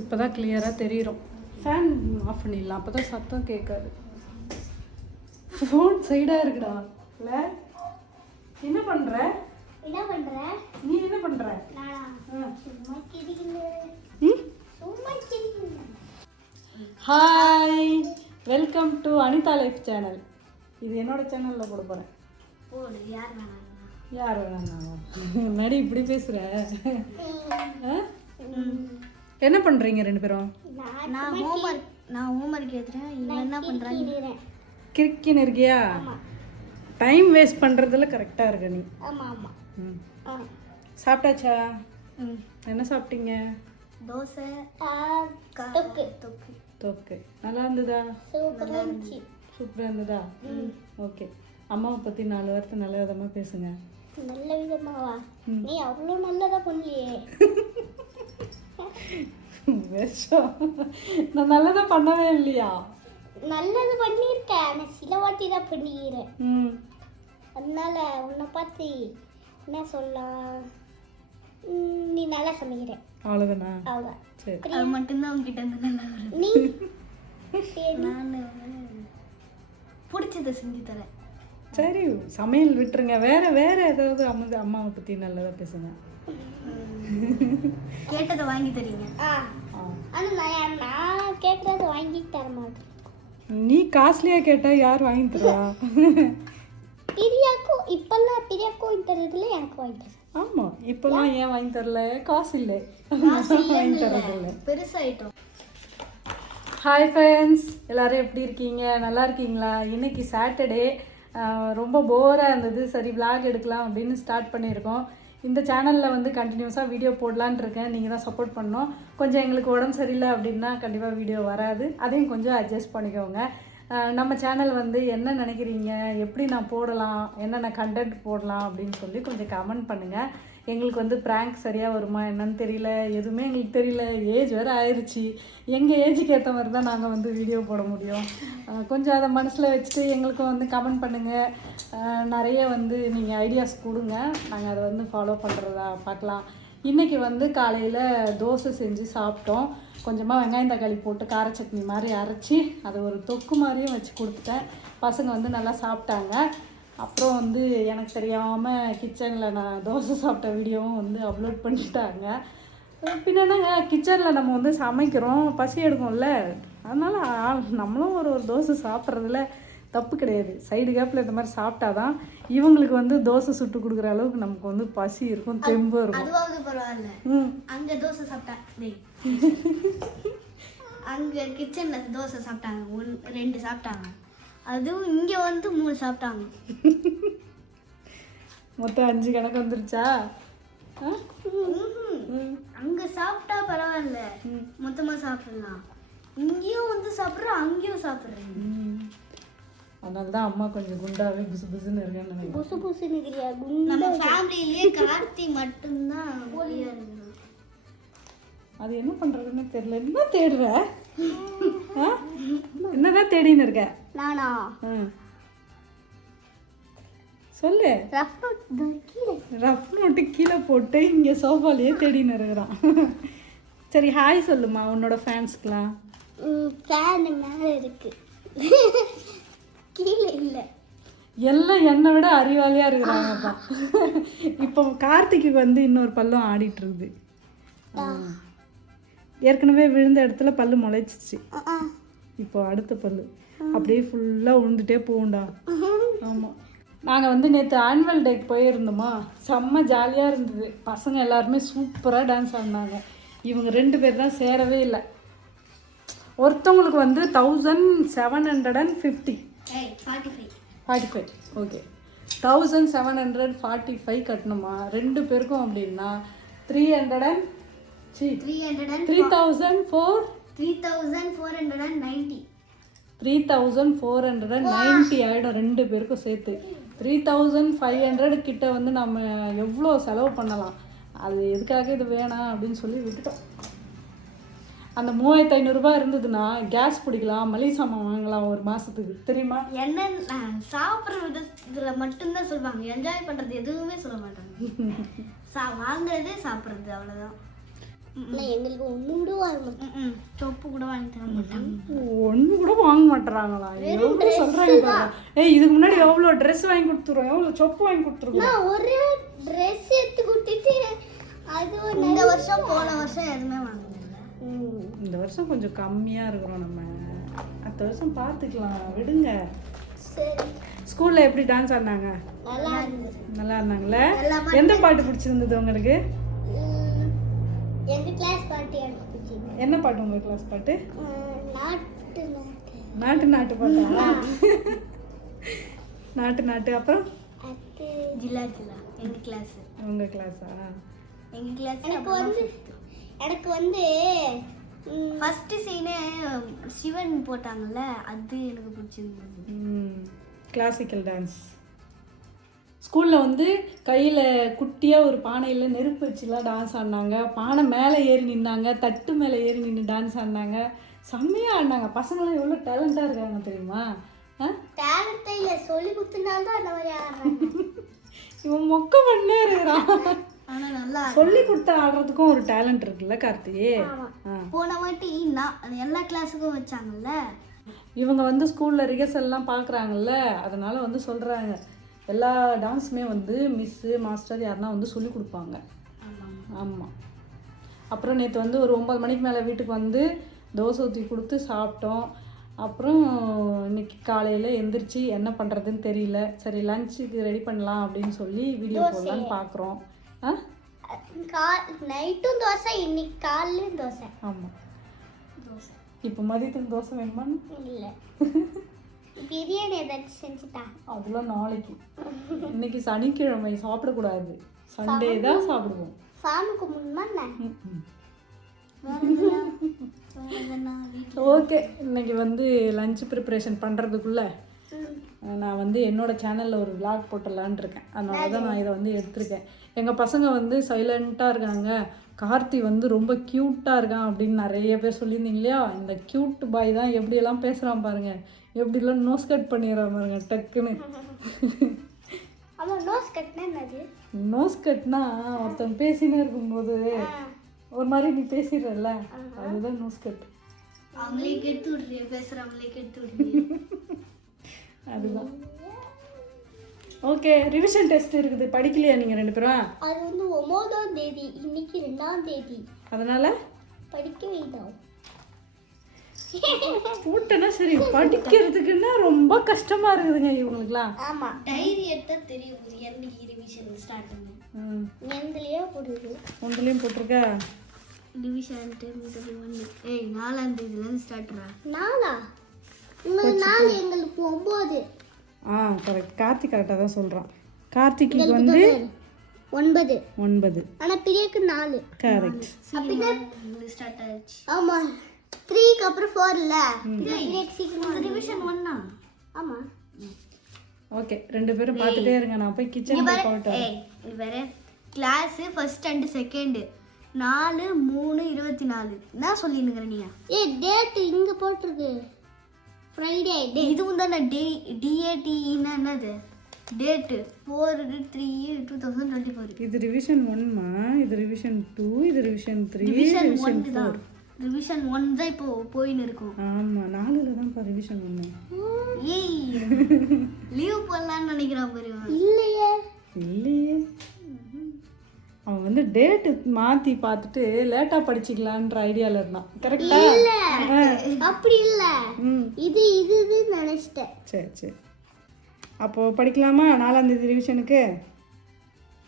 இப்போ தான் கிளியராக தெரியும். ஃபேன் ஆஃப் பண்ணிடலாம், அப்போ தான் சத்தம் கேட்காது. ஃபோன் சைடாக இருக்குடா. இல்லை என்ன பண்ணுற? நீ என்ன பண்ணுற? Hi, welcome to Anitha life channel. இது என்னோட சேனலில் போட போகிறேன். யார் வேணாம் முன்னாடி இப்படி பேசுகிற? என்ன பண்ணுறீங்க ரெண்டு பேரும்? நான் ஹோம்வொர்க் எழுதுறேன். இவன் என்ன பண்ணுறாங்க? கிறுக்கின்னு இருக்கியா? டைம் வேஸ்ட் பண்ணுறதுல கரெக்டாக இருக்க நீ. சாப்பிட்டாச்சா? என்ன சாப்பிட்டீங்க? தோசை, தொக்கு. நல்லா இருந்ததா? சூப்பராக இருந்ததா? ஓகே. அம்மாவை பற்றி 4 வார்த்தை நல்ல விதமாக பேசுங்க. நல்ல விதமாவா? நீ அவ்வளோ நல்லதா பண்ணலையே. விஷம். நான் நல்லதாக பண்ணவே இல்லையா? நல்லது பண்ணியிருக்கேன், ஆனால் சில வாட்டி தான் பண்ணிக்கிறேன். அதனால உன்னை பார்த்து என்ன சொல்லலாம், நீ நல்லா சமைக்கிற. அவ்வளோதானா? அவ்வளோதான். சரி, அது மட்டும்தான் உங்ககிட்ட இருந்து நல்லா வருது. நீ நான் பிடிச்சதை செஞ்சு தரேன். சரி, சமையல் விட்டுருங்க. வேற ஏதாவது அம்மாவை பற்றி நல்லதாக பேசுங்க. கேட்டதை வாங்கி தரீங்க. ஆனால் நான் கேட்குறத வாங்கி தர மாட்டேன். நீ காஸ்ட்லியாக கேட்டால் யார் வாங்கி தருவா? பிரியாக்கும் இப்போல்லாம் பிரியாக்கும் தரதுல எனக்கு வாங்கி தரேன். ஆமாம், இப்போல்லாம் ஏன் வாங்கி தரல? காசு இல்லை, வாங்கி தரதில்லை. பெருசாயிட்டோம். ஹாய் ஃப்ரெண்ட்ஸ், எல்லோரும் எப்படி இருக்கீங்க? நல்லா இருக்கீங்களா? இன்றைக்கி சாட்டர்டே, ரொம்ப போராக இருந்தது. சரி, vlog எடுக்கலாம் அப்படின்னு ஸ்டார்ட் பண்ணியிருக்கோம். இந்த சேனலில் வந்து கண்டினியூஸாக வீடியோ போடலான்னு இருக்கேன். நீங்கள் தான் சப்போர்ட் பண்ணணும். கொஞ்சம் எங்களுக்கு உடம்பு சரியில்லை அப்படின்னா கண்டிப்பாக வீடியோ வராது. அதையும் கொஞ்சம் அட்ஜஸ்ட் பண்ணிக்கோங்க. நம்ம சேனல் வந்து என்ன நினைக்கிறீங்க, எப்படி நான் போடலாம், என்னென்ன கண்டென்ட் போடலாம் அப்படின்னு சொல்லி கொஞ்சம் கமெண்ட் பண்ணுங்கள். எங்களுக்கு வந்து ப்ராங்க் சரியாக வருமா என்னன்னு தெரியல, எதுவுமே எங்களுக்கு தெரியல. ஏஜ் வேறு ஆயிடுச்சு. எங்கள் ஏஜுக்கு ஏற்ற மாதிரி தான் நாங்கள் வந்து வீடியோ போட முடியும். கொஞ்சம் அதை மனசில் வச்சுட்டு எங்களுக்கு வந்து கமெண்ட் பண்ணுங்கள். நிறைய வந்து நீங்கள் ஐடியாஸ் கொடுங்க, நாங்கள் அதை வந்து ஃபாலோ பண்ணுறதா பார்க்கலாம். இன்றைக்கி வந்து காலையில் தோசை செஞ்சு சாப்பிட்டோம். கொஞ்சமாக வெங்காயம் தக்காளி போட்டு கார சட்னி மாதிரி அரைச்சி அதை ஒரு தொக்கு மாதிரியும் வச்சு கொடுத்துட்டேன். பசங்க வந்து நல்லா சாப்பிட்டாங்க. அப்புறம் வந்து எனக்கு தெரியாமல் கிச்சனில் நான் தோசை சாப்பிட்ட வீடியோவும் வந்து அப்லோட் பண்ணிட்டாங்க. பின்னங்க கிச்சனில் நம்ம வந்து சமைக்கிறோம், பசி எடுக்கும்ல, அதனால் நம்மளும் ஒரு தோசை சாப்பிட்றதுல தப்பு கிடையாது. சைடு கேப்பில் இந்த மாதிரி சாப்பிட்டா தான் இவங்களுக்கு வந்து தோசை சுட்டு கொடுக்குற அளவுக்கு நமக்கு வந்து பசி இருக்கும், தெம்பு இருக்கும். அதுவாவது பரவாயில்ல. அங்கே தோசை சாப்பிட்டேன், அங்கே கிச்சனில் தோசை சாப்பிட்டாங்க, 2 சாப்பிட்டாங்க. அதுவும் இங்கே வந்து 3 சாப்பிட்டாங்க. மொத்தம் 5 கணக்கு வந்துருச்சா? அங்கே சாப்பிட்டா பரவாயில்ல, மொத்தமாக சாப்பிடலாம். இங்கேயும் வந்து சாப்பிட்றேன், அங்கேயும் சாப்பிட்றேன். அதனால தான் அம்மா கொஞ்சம் குண்டாவே புசு புசுன்னு இருக்கேன்னு நினைக்கிறேன். புசு புசுன்னு இருக்கிறியா? நம்ம ஃபேமிலியிலேயே கார்த்தி மட்டும்தான் ஒளியாக இருக்கணும். அது என்ன பண்ணுறதுன்னு தெரியல. என்ன தேடுற? என்னதான் தேடின்னு இருக்க? நானா? சொல்லு. ரஃப் நோட்டு கீழே போட்டு இங்கே சோஃபாலேயே தேடின்னு இருக்கிறான். சரி, ஹாய் சொல்லுமா உன்னோட ஃபேன்ஸ்க்குலாம். ஃபேன் மேலே இருக்கு, கீழே இல்லை. எல்லாம் என்னை விட அறிவாளியாக இருக்கிறாங்கப்பா. இப்போ கார்த்திக்கு வந்து இன்னொரு பல்லும் ஆடிட்டு இருக்குது. ஏற்கனவே விழுந்த இடத்துல பல்லு முளைச்சிச்சு. இப்போ அடுத்த பல்லு அப்படியே ஃபுல்லாக உழுந்துட்டே போகும்டா. ஆமாம், நாங்கள் வந்து நேற்று ஆனுவல் டேக்கு போயிருந்தோமா, செம்ம ஜாலியாக இருந்தது. பசங்க எல்லாருமே சூப்பராக டான்ஸ் ஆடினாங்க. இவங்க 2 பேர் தான் சேரவே இல்லை. ஒருத்தவங்களுக்கு வந்து 1750 45 ஓகே 1745 கட்டணுமா 2 பேருக்கும். அப்படின்னா 3490 ஆகிடும் 2 பேருக்கும் சேர்த்து. 3500 கிட்ட வந்து நம்ம எவ்வளோ செலவு பண்ணலாம். அது எதுக்காக இது வேணாம் அப்படின்னு சொல்லி விட்டுட்டோம். அந்த 3500 ரூபாய் இருந்ததுன்னா கேஸ் பிடிக்கலாம், மளிகை சாமான் வாங்கலாம் ஒரு மாதத்துக்கு, தெரியுமா? என்ன சாப்பிட்ற விதத்தில் மட்டும்தான் சொல்லுவாங்க, என்ஜாய் பண்ணுறது எதுவுமே சொல்ல மாட்டாங்க. வாங்குறதே சாப்பிட்றது, அவ்வளோதான். எங்களுக்கு ஒன்று கூட வாங்க மாட்டோம், சொப்பு கூட வாங்கி தர மாட்டாங்க. ஒன்று கூட வாங்க மாட்டுறாங்களா? எவ்வளோ சொல்கிறாங்க பாருங்க. ஏய் இதுக்கு முன்னாடி எவ்வளோ ட்ரெஸ் வாங்கி கொடுத்துருவோம், எவ்வளோ சொப்பு வாங்கி கொடுத்துருக்கோம். நான் ஒரு ட்ரெஸ் எடுத்து கொடுத்துட்டு அது இந்த வருஷம் போன வருஷம் எதுவுமே வாங்கினதில்ல. இந்த வருஷம் கொஞ்சம் கம்மியாக இருக்கிறோம் நம்ம. அடுத்த வருஷம் பார்த்துக்கலாம் விடுங்க. சரி. ஸ்கூலில் எப்படி டான்ஸ் ஆடினாங்க? நல்லா இருந்தது. நல்லா இருந்தாங்களே. எந்த பாட்டு பிடிச்சிருந்தது உங்களுக்கு? எங்க கிளாஸ் பாட்டு எனக்கு பிடிச்சது. என்ன பாட்டு உங்கள் கிளாஸ் பாட்டு? நாட்டு நாட்டு நாட்டு பாட்டா? நாட்டு நாட்டு. அப்புறம் அது ஜில்லா ஜில்லா எங்க கிளாஸ். உங்கள் கிளாஸா? எங்க கிளாஸ். எனக்கு வந்து ஃபர்ஸ்ட் சீனே சிவன் போட்டாங்கல்ல, அது எனக்கு பிடிச்சிருந்தது. Classical dance. ஸ்கூலில் வந்து கையில் குட்டியாக ஒரு பானையில் நெருப்பு வச்சுலாம் டான்ஸ் ஆடினாங்க. பானை மேலே ஏறி நின்னாங்க, தட்டு மேலே ஏறி நின்று டான்ஸ் ஆடினாங்க. செம்மையாக ஆடினாங்க. பசங்களாம் எவ்வளோ டேலண்டாக இருக்காங்க தெரியுமா? டேலண்ட்டே இல்லை, சொல்லி கொடுத்தனால்தான் அந்த மாதிரி ஆடுறாங்க. இவன் மொக்க பண்ணே இருக்கிறான். ஆனால் நல்லா சொல்லி கொடுத்த ஆடுறதுக்கும் ஒரு டேலண்ட் இருக்குல்ல கார்த்தி? போன வாட்டி நான் எல்லா கிளாஸுக்கும் வச்சாங்கல்ல. இவங்க வந்து ஸ்கூலில் ரிஹர்சல்லாம் பார்க்குறாங்கல்ல, அதனால் வந்து சொல்கிறாங்க எல்லா டான்ஸுமே வந்து மிஸ்ஸு மாஸ்டர் யாருன்னா வந்து சொல்லி கொடுப்பாங்க. ஆமாம். அப்புறம் நேற்று வந்து ஒரு 9 மணிக்கு மேலே வீட்டுக்கு வந்து தோசை ஊற்றி கொடுத்து சாப்பிட்டோம். அப்புறம் இன்னைக்கு காலையில் எந்திரிச்சு என்ன பண்ணுறதுன்னு தெரியல. சரி லஞ்சுக்கு ரெடி பண்ணலாம் அப்படின்னு சொல்லி வீடியோ போடலான்னு பார்க்குறோம். நைட்டும் தோசை, இன்னைக்கு காலையிலும் தோசை. ஆமாம். தோசை இப்போ மதியத்துக்கு தோசை வேணுமான்னு இல்லை, பிரியாணி ஏதாச்சும் செஞ்சுட்டான். அதெல்லாம் நாளைக்கு. இன்னைக்கு சனிக்கிழமை சாப்பிடக்கூடாது, சண்டே தான் சாப்பிடுவோம். சாமி கும்பிடணுமா? ஓகே, இன்னைக்கு வந்து லஞ்ச் ப்ரிப்பரேஷன் பண்ணுறதுக்குள்ளே நான் வந்து என்னோடய சேனலில் ஒரு vlog போட்டுடலான்னு இருக்கேன். அதனால தான் நான் இதை வந்து எடுத்திருக்கேன். எங்கள் பசங்க வந்து சைலண்ட்டாக இருக்காங்க, கார்த்தி வந்து ரொம்ப க்யூட்டாக இருக்கான் அப்படின்னு நிறைய பேர் சொல்லியிருந்தீங்க இல்லையா? இந்த க்யூட் பாய் தான் எப்படியெல்லாம் பேசுகிறான் பாருங்கள், எப்படிலாம் நோஸ் கட் பண்ணிடுறான் பாருங்க டக்குன்னு. நோஸ் கட்னா என்னது? நோஸ் கட்னா ஒருத்தன் பேசினே இருக்கும்போது ஒரு மாதிரி நீ பேசிடுறல, அதுதான் நோஸ் கட். அவங்களே கெடுத்து விடுறிய, பேசுகிறவங்களே கெடுத்து விடுறிய. அதுதான். ஓகே, ரிவிஷன் டெஸ்ட் இருக்குது, படிக்கலையா நீங்கள் 2 பேரும்? அது வந்து 9ஆம் தேதி, இன்னைக்கு 2ஆம் தேதி, அதனால படிக்க வேண்டாம். கூட்டனா சரி, படிக்கிறதுக்குன்னா ரொம்ப கஷ்டமா இருக்குதுங்க இவங்களுக்குலாம். ஆமா, டைரி எடுத்தா தெரியும் என்னைக்கு ரிவிஷன் ஸ்டார்ட் பண்ணு. எந்தலயே போடுது, ஒன்றுலையும் போட்டிருக்கா ரிவிஷன் டைம் 1. ஏய் 4ஆம் தேதில இருந்து ஸ்டார்ட்ரா. 4ஆ? உங்களுக்கு 4, எங்களுக்கு 9. கரெக்ட். கார்த்திக் கரெக்டாக தான் சொல்கிறான். கார்த்திக்கு வந்து 9. ஆனால் பிரியாக்கு 4. கரெக்ட். அப்படின்னா ஸ்டார்ட் ஆயிடுச்சு. ஆமாம், 3க்கு அப்புறம் 4 இல்லை, ரிவிஷன் 1. ஆமாம். ஓகே, 2 பேரும் பார்த்துட்டே இருங்க, நான் போய் கிச்சன் போட்டேன். வேறு கிளாஸு ஃபர்ஸ்ட் அண்ட் செகண்டு 4, 3, 24 என்ன சொல்லினுங்கிற நீங்கள்? டேட் இங்கே போட்டிருக்கு, ஃப்ரைடே. இதுவும் தானே DATEன்னா என்னது? டேட்டு 4/3/2024. இது ரிவிஷன் 1மா, இது ரிவிஷன் 2, இது ரிவிஷன் 3, ரிவிஷன் 1 தான். ரிவிஷன் 1 தான் இப்போ போயின்னு இருக்கும். ஆமாம், 4ல் தான்ப்பா ரிவிஷன் 1. ஏய் லீவ் போடலான்னு நினைக்கிறான் பாரு. இல்லையே அவன் வந்து டேட்டு மாற்றி பார்த்துட்டு லேட்டாக படிச்சிக்கலான்ற ஐடியாவில் இருந்தான். கரெக்டா? அப்படி இல்லை, இது நினச்சிட்டேன். சரி அப்போது படிக்கலாமா 4ஆம் தேதி ரிவிஷனுக்கு?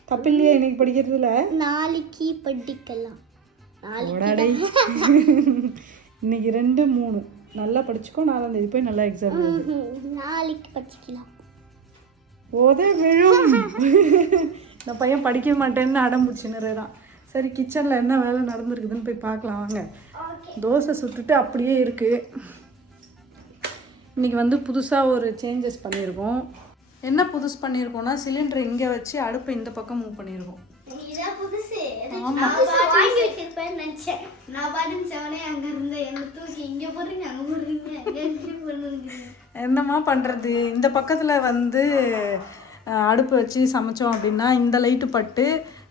தப்பு இல்லையா இன்னைக்கு படிக்கிறதுல? நாளைக்கு படிக்கலாம். இன்னைக்கு 2, 3 நல்லா படிச்சுக்கோ, 4ஆம் தேதி போய் நல்லா எக்ஸாம். நாளைக்கு படிச்சுக்கலாம். போதே விழும். இந்த பையன் படிக்க மாட்டேன்னு அடம்பிடிச்சுன்னுறான். சரி, கிச்சனில் என்ன வேலை நடந்துருக்குதுன்னு போய் பார்க்கலாம் வாங்க. தோசை சுட்டுட்டு அப்படியே இருக்குது. இன்றைக்கி வந்து புதுசாக ஒரு சேஞ்சஸ் பண்ணியிருக்கோம். என்ன புதுசு பண்ணியிருக்கோம்னா, சிலிண்டரை இங்கே வச்சு அடுப்பை இந்த பக்கம் மூவ் பண்ணியிருக்கோம். இதான் புதுசு. ஆமாம், வாங்கி வச்சிருப்பேன்னு நினச்சேன். நான் பாட்டுன்னு செவனே அங்கே இருந்தேன், என்னை தூக்கி இங்கே போடுறீங்க அங்கே போடுறீங்க. என்னம்மா பண்ணுறது? இந்த பக்கத்தில் வந்து அடுப்பு வச்சு சமைச்சோம் அப்படின்னா இந்த லைட்டு பட்டு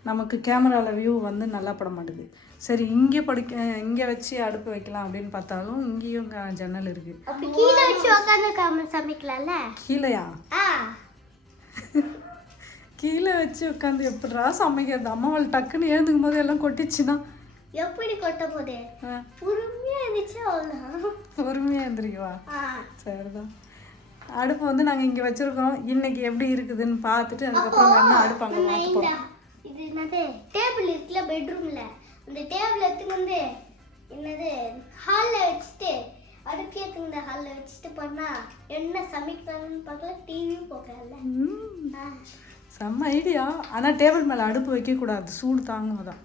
நமக்கு கேமராவில் வியூ வந்து நல்லா பட மாட்டுது. சரி இங்கே வச்சு அடுப்பு வைக்கலாம் அப்படின்னு பார்த்தாலும் இங்கேயும் ஜன்னல் இருக்குது. கீழே வச்சு உட்காந்து சமைக்கலாம்ல. கீழையா? கீழே வச்சு உட்காந்து எப்படிரா சமைக்கிறது? அம்மாவால் டக்குன்னு எழுந்துக்கும் போது எல்லாம் கொட்டிச்சுன்னா எப்படி கொட்ட போதே? பொறுமையா இருந்துச்சு அவ்வளோதான். பொறுமையாக எழுந்திரிக்குவா? சரிதான். அடுப்பு வந்து நாங்கள் இங்கே வச்சுருக்கோம். இன்னைக்கு எப்படி இருக்குதுன்னு பார்த்துட்டு அதுக்கப்புறம் வேணா அடுப்பு அங்கே பார்த்துப்போம். இது என்னது டேபிள் இருக்குல்ல பெட்ரூமில், அந்த டேபிள் எடுத்துன்னு வந்து என்னது ஹாலில் வச்சுட்டு அடுப்பு எடுத்துங்க ஹாலில் வச்சுட்டு பண்ணால் என்ன சமைக்கலாம்னு பார்க்கல, டிவியும் போக்கல. செம்ம ஐடியா. ஆனால் டேபிள் மேலே அடுப்பு வைக்கக்கூடாது, சூடு தாங்குதான்.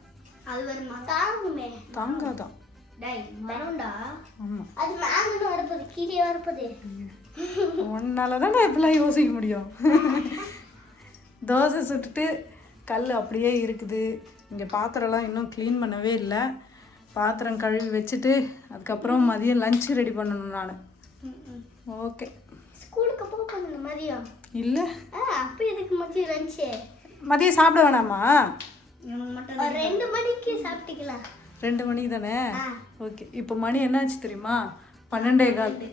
அது வருமா? தாங்குமே. தாங்காதான். டேய் மரம்டா. ஆமாம், அது மேலே வரப்போது கீழே வரப்போது. உன்னால தான் நான் இப்படிலாம் யோசிக்க முடியும். தோசை சுட்டுட்டு கல் அப்படியே இருக்குது. இங்கே பாத்திரம்லாம் இன்னும் க்ளீன் பண்ணவே இல்லை. பாத்திரம் கழுவி வச்சுட்டு அதுக்கப்புறம் மதியம் லஞ்சு ரெடி பண்ணணும் நான். ஓகே. ஸ்கூலுக்கு போக பண்ணணும் மதியம் இல்லை. அப்போ எதுக்கு மதியம் லஞ்சு? மதியம் சாப்பிட வேணாமா? 2 மணிக்கு சாப்பிட்டுக்கலாம். 2 மணி தானே? ஓகே. இப்போ மணி என்னாச்சு தெரியுமா? 12:15.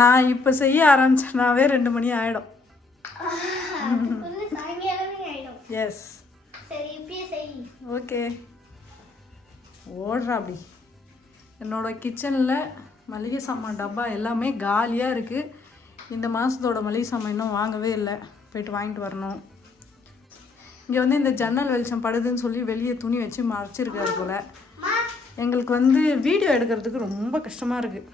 நான் இப்போ செய்ய ஆரம்பிச்சேன்னாவே 2 மணி ஆகிடும். சாயங்காலமே ஆகிடும். எஸ். சரி இப்பயே செய். ஓகே. ஓடுறா அப்படி. என்னோட கிச்சனில் மளிகை சாமான் டப்பா எல்லாமே காலியாக இருக்குது. இந்த மாதத்தோட மளிகை சாமான் இன்னும் வாங்கவே இல்லை, போய்ட்டு வாங்கிட்டு வரணும். இங்கே வந்து இந்த ஜன்னல் வெளிச்சம் படுதுன்னு சொல்லி வெளியே துணி வச்சு மறைச்சிருக்காரு போல். எங்களுக்கு வந்து வீடியோ எடுக்கிறதுக்கு ரொம்ப கஷ்டமாக இருக்குது.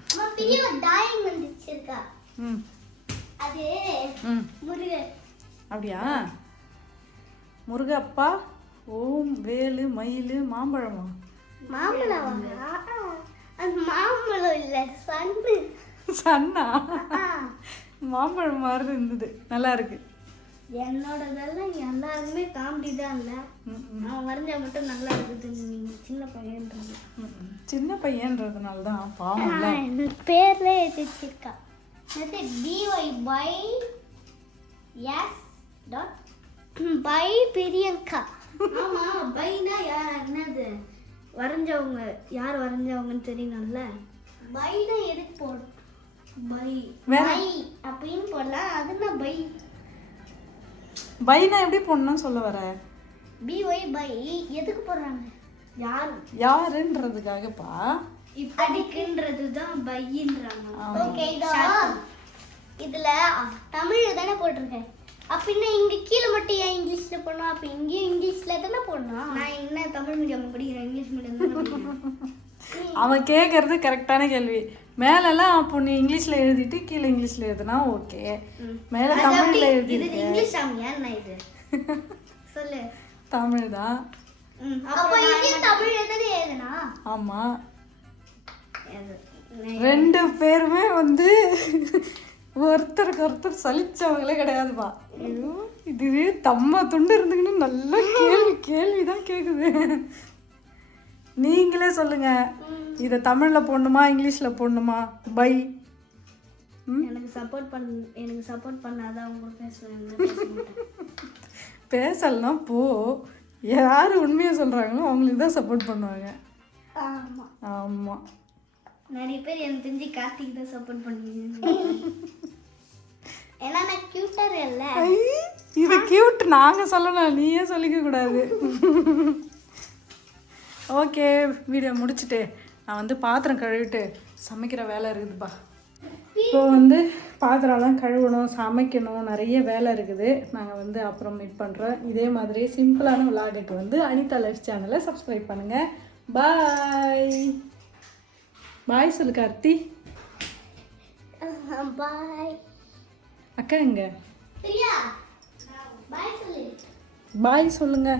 அப்படியா? முருகப்பா ஓம் வேலு மயில் மாம்பழமா? மாம்பழம் இல்லை சன்னா. மாம்பழம் மாதிரி இருந்தது, நல்லா இருக்கு. என்னோடதெல்லாம் எல்லாருமே காமெடி தான். இல்லை நான் வரைஞ்சா மட்டும் நல்லா இருக்குது. நீங்கள் சின்ன பையன்றது. சின்ன பையன்றதுனால தான் பாவம். என் பேர்ல எழுதிச்சிருக்கா BY by yes dot by Priyanka. ஆமா பைனா யார்? என்னது வரைஞ்சவங்க யார் வரைஞ்சவங்கன்னு தெரியணும்ல. பைனா எதுக்கு போடு? பை பை அப்படின்னு போடலாம். அதுனா பை. பைனா எப்படி போடணும்னு சொல்ல வர? BY by எதுக்கு போடுறாங்க? யாருன்றதுக்காகப்பா. இப்படிக்குன்றது தான் பையின்றாங்க. ஓகே இதுல தமிழ்ல தானே போட்டிருக்கேன். அப்படின்னா இங்க கீழே மட்டும் ஏன் இங்கிலீஷ்ல போடணும்? அப்ப இங்கேயும் இங்கிலீஷ்ல தானே போடணும். நான் என்ன தமிழ் மீடியம் படிக்கிறேன், இங்கிலீஷ் மீடியம் தானே படிக்கிறேன். அவன் கேட்கறது கரெக்டான கேள்வி. மேலெல்லாம் அப்போ நீ இங்கிலீஷ்ல எழுதிட்டு கீழே இங்கிலீஷ்ல எழுதுனா ஓகே, மேல தமிழ்ல எழுதி. இது இங்கிலீஷ் ஆமியா என்ன இது? சொல்லு. தமிழ் தான். அப்ப இங்க தமிழ்ல தானே எழுதுனா? ஆமா. 2 பேருமே வந்து ஒருத்தருக்கு ஒருத்தர் சலிச்சவங்களே கிடையாதுப்பா. இது தம்மா துண்டு இருந்துக்குன்னு நல்ல கேள்விதான் கேக்குது. நீங்களே சொல்லுங்க, இதை தமிழ்ல போடணுமா இங்கிலீஷ்ல போடணுமா? பை. எனக்கு சப்போர்ட் பண்ணாதான் அவங்க பேசுவேன். பேசலாம் போ. யாரு உண்மையா சொல்றாங்களோ அவங்களுக்கு தான் சப்போர்ட் பண்ணுவாங்க. ஆமா ஆமா. நிறைய பேர் எனக்கு தெரிஞ்சு கார்த்திக் தான் சப்போர்ட் பண்ணுவீங்க. ஏன்னா நான் கியூட்டர் இல்ல. இது கியூட் நாங்க சொல்லணும், நீயே சொல்லிக்க கூடாது. ஓகே, வீடியோ முடிச்சுட்டு நான் வந்து பாத்திரம் கழுவிட்டு சமைக்கிற வேலை இருக்குதுப்பா. இப்போ வந்து பாத்திரம்லாம் கழுவணும், சமைக்கணும், நிறைய வேலை இருக்குது. நாங்கள் வந்து அப்புறம் மீட் பண்ணுறோம். இதே மாதிரி சிம்பிளான விளாகுக்கு வந்து அனிதா லைஃப் சேனலை சப்ஸ்கிரைப் பண்ணுங்கள். பாய் பாய் சொல்லு கார்த்தி. பாய். அக்கா எங்க? பிரியா பாய் சொல்லு. பாய் சொல்லுங்க.